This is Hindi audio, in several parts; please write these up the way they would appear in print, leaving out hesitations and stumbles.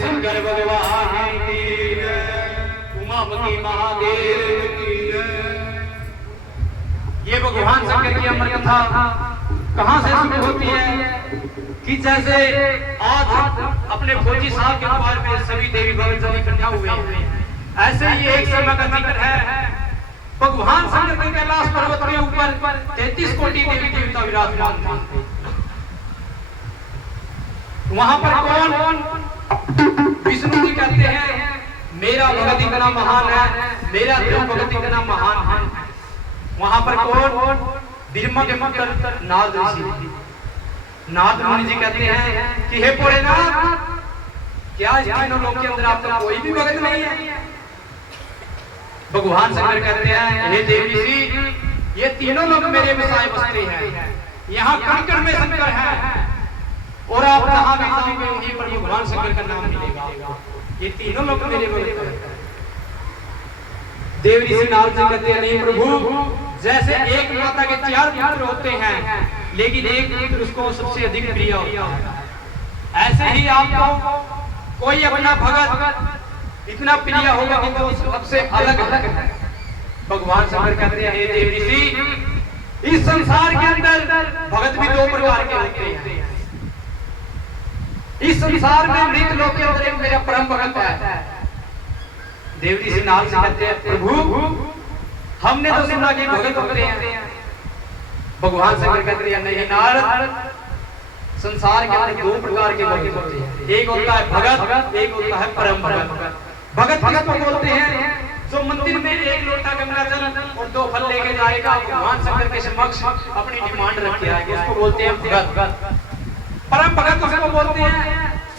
शंकर भगवान की उमापति महादेव की। ये भगवान शंकर की अमर कथा कहां से शुरू होती है कि जैसे आज अपने फौजी साहब के दरबार में सभी देवी भगवान इकट्ठा हुए हैं, ऐसे ही एक समय का जिक्र है। भगवान शंकर के कैलाश पर्वत के ऊपर 33 कोटि देवी देवता विराजमान थे। वहां पर कौन? विष्णु जी कहते हैं मेरा भगत इतना महान है, मेरा देव भगत इतना महान है। वहां पर कौन? ब्रह्मा के पुत्र नारद ऋषि। नारद मुनि जी कहते हैं कि हे भोलेनाथ, क्या इस तीनों लोक के अंदर आपका कोई भी भगत नहीं है? भगवान शंकर कहते हैं हे देव ऋषि, ये तीनों लोग मेरे विषय बसते हैं, यहाँ कण कण में शंकर है, और आप जहां भी जाओगे वहीं पर भगवान शंकर का नाम मिलेगा। ये तीनों लोग मेरे भगत हैं। देव ऋषि नारद जी कहते हैं नहीं प्रभु, जैसे एक माता के 4 पुत्र होते हैं लेकिन एक पुत्र उसको सबसे अधिक प्रिय होता है, ऐसे ही आपको कोई अपना भगत इतना प्रिय होगा कि वो सबसे अलग है। भगवान शंकर कहते हैं हे देव ऋषि, इस संसार के अंदर भगत भी 2 प्रकार के होते हैं। इस संसार में मृत लोक के अंदर एक मेरा परम भगत है। देव ऋषि नारद जी कहते हैं प्रभु, हमने तो सुना कि भगत होते हैं। भगवान शंकर कहते हैं नहीं नारद, संसार के अंदर 2 प्रकार के भगत होते हैं, एक होता है भगत, एक होता है परम भगत। भगत किसको बोलते हैं? जो मंदिर में 1 लोटा गंगा जल और 2 फल लेके जाएगा, भगवान शंकर के समक्ष अपनी डिमांड रख के आएगा, उसको बोलते हैं भगत। परम भगत उसको बोलते हैं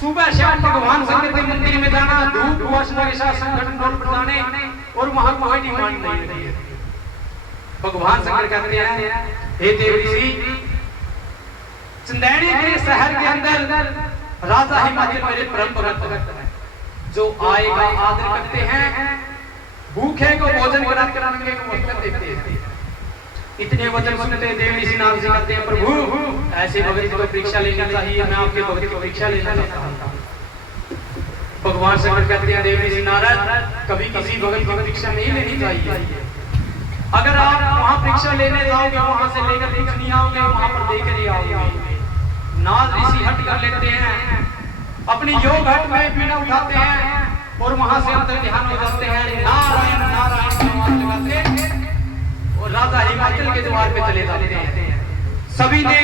सुबह शाम भगवान शंकर के मंदिर में जाना, धूप उपासना के साथ संगठन डोल बजाने, और वहां कोई डिमांड नहीं रहती है। भगवान शंकर कहते हैं हे देव ऋषि, चंदैनी के शहर के अंदर राजा हिमाचल मेरे परम भगत हैं, जो आएगा आदर करते हैं, भूखे को भोजन कराने को वस्त्र देते हैं। इतने वचन सुनते देव ऋषि नारद जी कहते हैं प्रभु, ऐसे भगत की तो परीक्षा लेनी चाहिए, मैं आपके भगत की परीक्षा लेना चाहता हूं। भगवान शंकर कहते हैं देव ऋषि नारद, कभी किसी भगत की परीक्षा नहीं लेनी चाहिए। अगर आप वहां परीक्षा लेने जाओगे, वहां से लेकर कुछ नहीं आओगे, वहां पर देकर ही आओगे। नारद ऋषि हट कर लेते हैं, अपनी योग हट में पीड़ा उठाते हैं और वहां से अंतर ध्यान हो जाते हैं, नारायण नारायण की आवाज लगाते और राजा हिमाचल के द्वार पे चले जाते हैं। सभी ने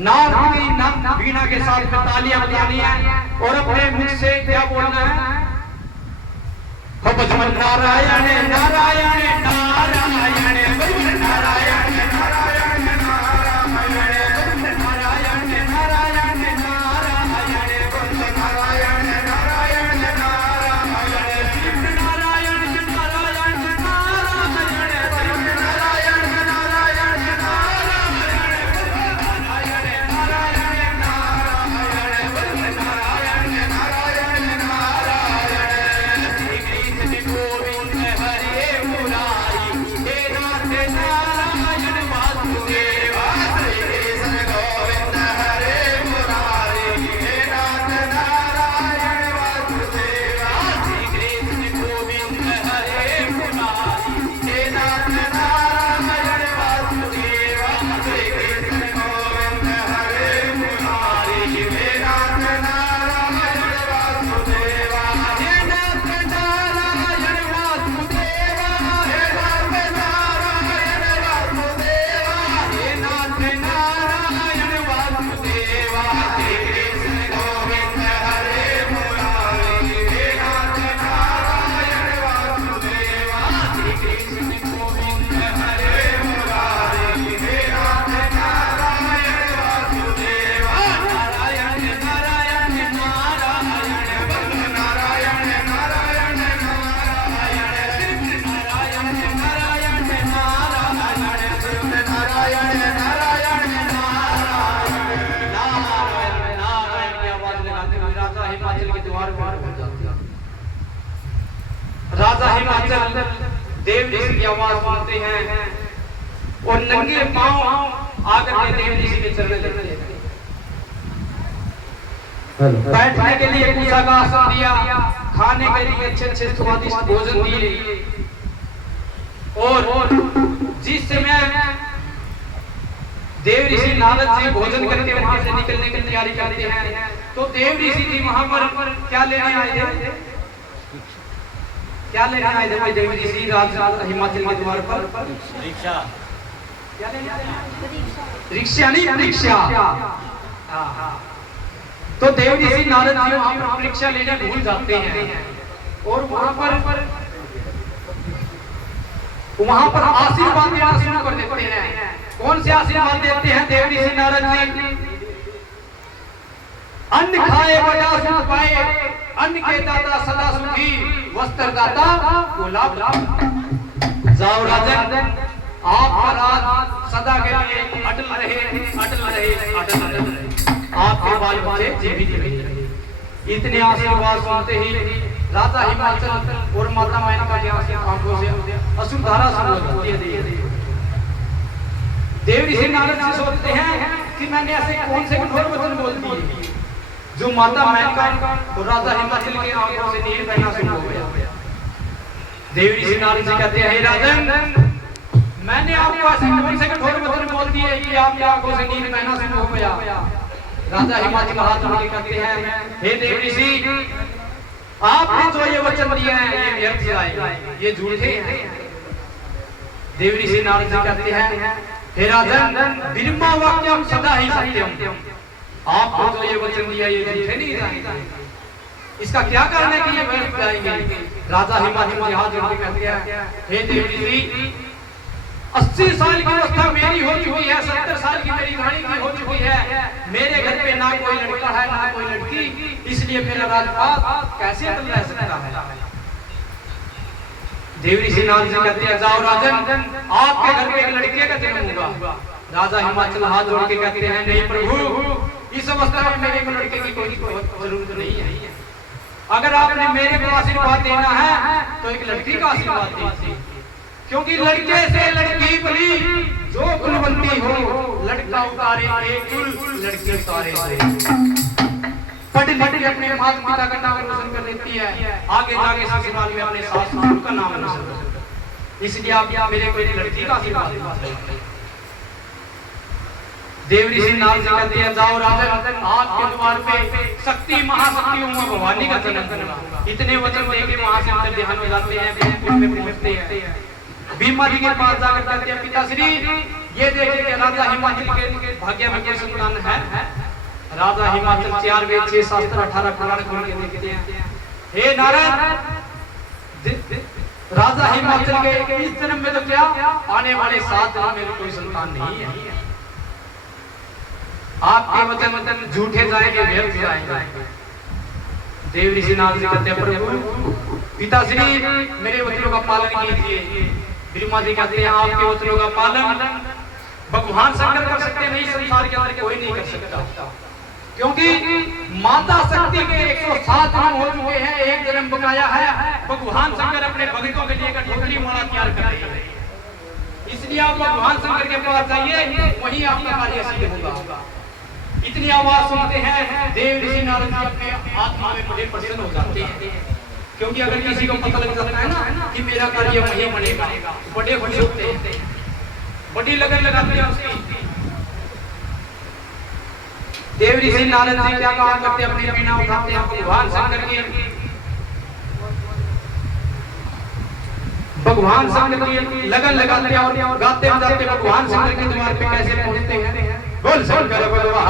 नारद की नाम वीणा के साथ तालियां बजानी है और अपने मुख से क्या बोलना है? भजन नारायण नारायण नारायण भजन नारायण नारायण नारायण भजन नारायण नारायण नारायण भजन नारायण नारायण नारायण शिव नारायण नारायण नारायण भजन नारायण नारायण नारायण नारायण नारायण नारायण भजन नारायण नारायण नारायण श्री कृष्ण गोविंद हरे मुरारी हे नाथ नारायण वासुदेव। श्री कृष्ण गोविंद हरे मुरारी हे नाथ नारायण वासुदेव। श्री कृष्ण गोविंद हरे मुरारी हे नाथ नारायण वासुदेव। श्री कृष्ण गोविंद हरे मुरारी हे नाथ नारायण वासुदेव। हे नाथ नारायण वासुदेव। हे नाथ नारायण वासुदेव। हे नाथ नारायण वासुदेव। श्री कृष्ण गोविंद हरे मुरारी हे नाथ नारायण वासुदेव। श्री कृष्ण गोविंद हरे मुरारी हे नाथ नारायण वासुदेव। नारायण नारायण नारायण भजन नारायण नारायण नारायण नारायण नारायण नारायण भजन नारायण नारायण नारायण नारायण की आवाज लगाते हुए राजा हिमाचल के द्वार पर पहुंच जाते हैं। राजा हिमाचल देव ऋषि की आवाज सुनते हैं और नंगे पांव आकर के देव ऋषि के चरण लगते हैं। बैठने के लिए कुशा का आसन दिया, खाने के लिए अच्छे अच्छे स्वादिष्ट भोजन दिए। और जिस समय देव ऋषि नारद जी भोजन करके वहां से निकलने की तैयारी करते हैं, तो देव ऋषि जी वहां पर क्या लेने आए थे? क्या लेने आए थे भाई देव ऋषि राज हिमाचल के द्वार पर? रिक्शा। क्या लेने आए थे? रिक्शा नहीं, परीक्षा। तो देव ऋषि नारद जी वहां पर परीक्षा लेने भूल जाते हैं और वहां पर आशीर्वाद देना शुरू कर देते हैं। कौन से आशीर्वाद देते हैं देव ऋषि नारद जी? अन्न खाए बड़ा सुख पाए, अन्न के दाता सदा सुखी, वस्त्र दाता गुलाब। जाओ राजन, आपका राज सदा के लिए अटल रहे, अटल रहे, अटल रहे। आपके बाल बच्चे जीवित रहे। इतने आशीर्वाद सुनते ही राजा हिमाचल और माता मेनका की आंखों से अश्रुधारा शुरू हो जाती है। देव ऋषि नारद जी सोचते हैं कि मैंने ऐसे कौन से कठोर वचन बोल दिए जो माता मेनका और राजा हिमाचल की आंखों से नीर बहना शुरू हो गया। देव ऋषि नारद जी कहते हैं, हे राजन, मैंने आपको ऐसे कौन से कठोर वचन बोल दिए कि आपकी आंखों से नीर बहना शुरू हो गया? राजा हिमाचल हाथ जोड़ के कहते हैं, हे देव ऋषि, आपने जो ये वचन दिए हैं ये व्यर्थ आए, ये झूठे हैं। देव ऋषि नारद जी कहते हैं, हे राजन, बिल्वा वाक्यम सदा ही सत्यम। आपको जो ये वचन दिया ये झूठे नहीं जाएंगे। इसका क्या कारण है कि ये व्यर्थ जाएंगे? राजा हिमाचल के हाथ जोड़ के कहते हैं, हे देव ऋषि, 80 साल की अवस्था मेरी हो चुकी है, 70 साल की मेरी रानी की हो चुकी है, मेरे घर पे ना कोई लड़का है ना कोई लड़की, इसलिए मेरा राजपाट कैसे अटल रह सकता है? देव ऋषि नारद जी कहते हैं, जाओ राजन, आपके घर पे एक लड़के का जन्म होगा। राजा हिमाचल हाथ जोड़ के कहते हैं, नहीं प्रभु, इस अवस्था में मेरे को लड़के की कोई जरूरत नहीं है। अगर आपने मेरे को आशीर्वाद देना है तो एक लड़की का आशीर्वाद दीजिए, क्योंकि लड़के से लड़की बनी, जो कुलवंती हो, लड़का उतारे एक कुल, लड़की उतारे पढ़ लिख के अपने माता पिता का नाम रोशन कर देती है, आगे जाके ससुराल में अपने सास ससुर का नाम रोशन कर देती है। इसलिए आप मेरे को एक लड़की का आशीर्वाद दीजिए। देव ऋषि नारद जी कहते हैं, जाओ राजन, आपके द्वार पे शक्ति महाशक्ति उमा भवानी का जन्म होगा। इतने वचन देके वहां से अंदर ध्यान हो जाते हैं, में पहुंचते हैं। भीमा जी के पास जाकर कहते हैं, पिताश्री, ये देखिए कि राजा हिमाचल के भाग्य में कोई संतान है? राजा हिमाचल 4 वेद 6 शास्त्र 18 पुराण खोल के देखते हैं, हे नारद, राजा हिमाचल के इस जन्म में तो क्या, आने वाले 7 जन्म में कोई संतान नहीं है। आपके वचन झूठे जाएंगे, व्यर्थ जाएंगे। देव ऋषि नारद जी कहते हैं, प्रभु पिताश्री, मेरे वचनों का पालन कीजिए। ब्रह्मा जी कहते हैं, आपके वचनों का पालन भगवान शंकर कर सकते हैं, नहीं संसार के अंदर कोई नहीं कर सकता, क्योंकि माता शक्ति के 107 जन्म हो चुके हैं, एक जन्म बकाया है। भगवान शंकर अपने भक्तों के लिए ठोकरी माला तैयार कर रहे हैं, इसलिए आप भगवान शंकर के पास जाइए, वहीं आपका कार्य सिद्ध होगा। इतनी आवाज सुनते हैं, देव ऋषि नारद जी अपने आत्मा में बड़े प्रसन्न हो जाते हैं, क्योंकि अगर किसी को पता लग जाता है ना कि मेरा कार्य वहीं बनेगा, बड़े खुश होते हैं, बड़ी लगन लगाते हैं उसकी। देव ऋषि नारद जी क्या काम करते हैं, अपनी वीणा उठाते हैं, भगवान शंकर की लगन लगाते हैं और गाते बजाते भगवान शंकर के द्वार पे कैसे पहुंचते हैं। बोल शंकर भगवान